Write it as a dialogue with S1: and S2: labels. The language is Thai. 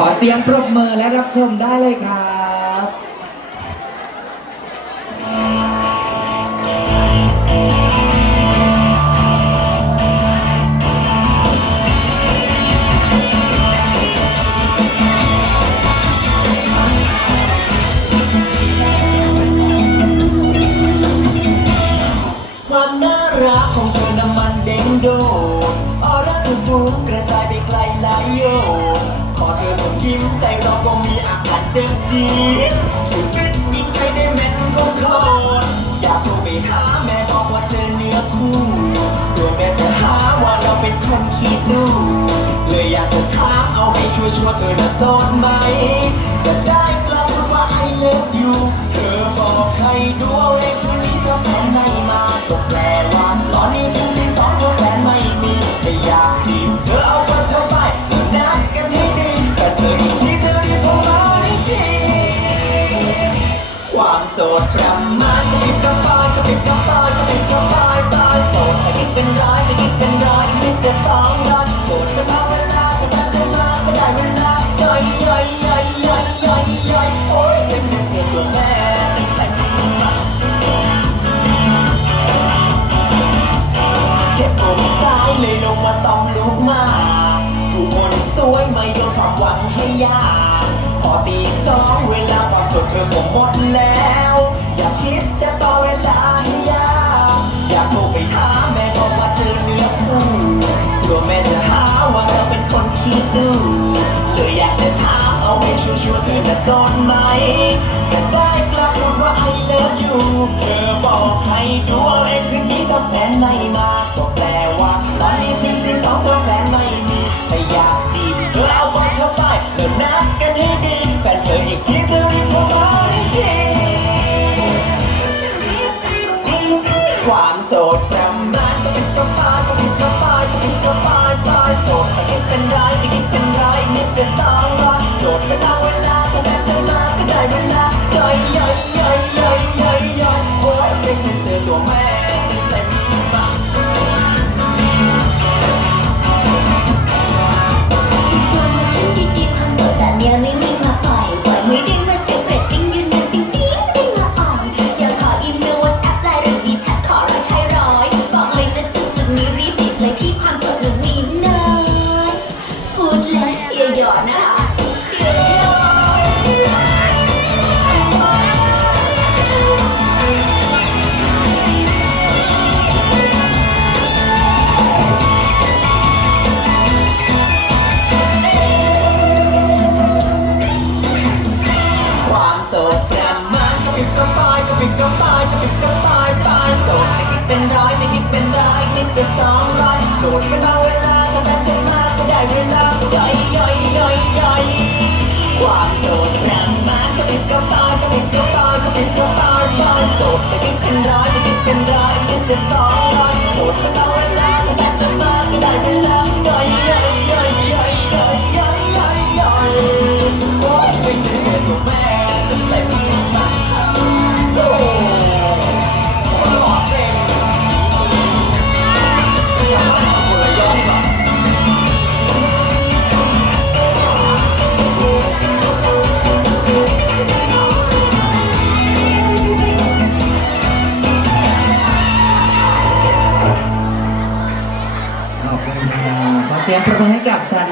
S1: ขอเสียงปรบมือและรับชมได้เลยครับ
S2: ความน่ารักของเธอน้ำมันเด้งโด ใจเราก็มีอาการเจ็บจี๊ดคิวปิดยิงใครได้แม่นก็โคตรอยากโทรไปหาแม่บอกว่าเจอเนื้อคู่กลัวแม่จะหาว่าเราเป็นคนขี้ดูเลยอยากจะถามเอาให้ชัวร์ๆเธอน่ะโสดไหม จะได้กลับมาว่า I love you เธอบอกให้ดูเอาเองคืนนี้ถ้าแฟนไม่มาก็แปล หวังให้ยากพอตีสองเวลาความสดเธอก็หมดแล้ว อย่าคิดจะต่อเวลาให้ยากอยากโทรไปหามแม่บอกว่าเจอเนื้อคู่กลัวแม่จะหาว่าเราเป็นคนขี้ดื้อเลยอยากจะถามเอาให้ชัวร์ๆเธอน่ะโสดไหมก็ได้กลับพูดว่า I love you เธอบอกให้ดูเอาเองคืนนี้ถ้าแฟนไม่มาก็แปลว่าตอนนี้ถึงที่สองเธอแฟน ความโสดประมาณก็ปิดกระปายก็ปิดกระปายก็ปิดกระปายปลายโสดแต่คิดเป็นร้อยไม่คิดเป็นร้อยนิดจะสองร้อยโสดเป็นเอาเวลาถ้าแฟนเธอมาก็ได้เวลาย่อยย่อยย่อยย่อยย่อยย่อยโอ้ยเซ็งเจอตัวแม่ เย
S3: อย่าหยอดนะคะ
S2: ความโสดประมาณก็ปิดกระปายก็ปิดกระปายก็ปิดกระปายปลายโสดไม่คิดเป็นร้อยไม่คิดเป็นร้อยนิดจะสองร้อยโสดเป็นเอา ย่อยความโสดประมาณก็ปิดกระปายก็ปิดกระปายก็ปิดกระปายปลายโสดไม่คินเป็นร้อยไม่คินเป็นร้อยนิดจะสองร้อยโสดเป็นเอาเวลาถ้
S1: เสียงปรบมือให้กับชัน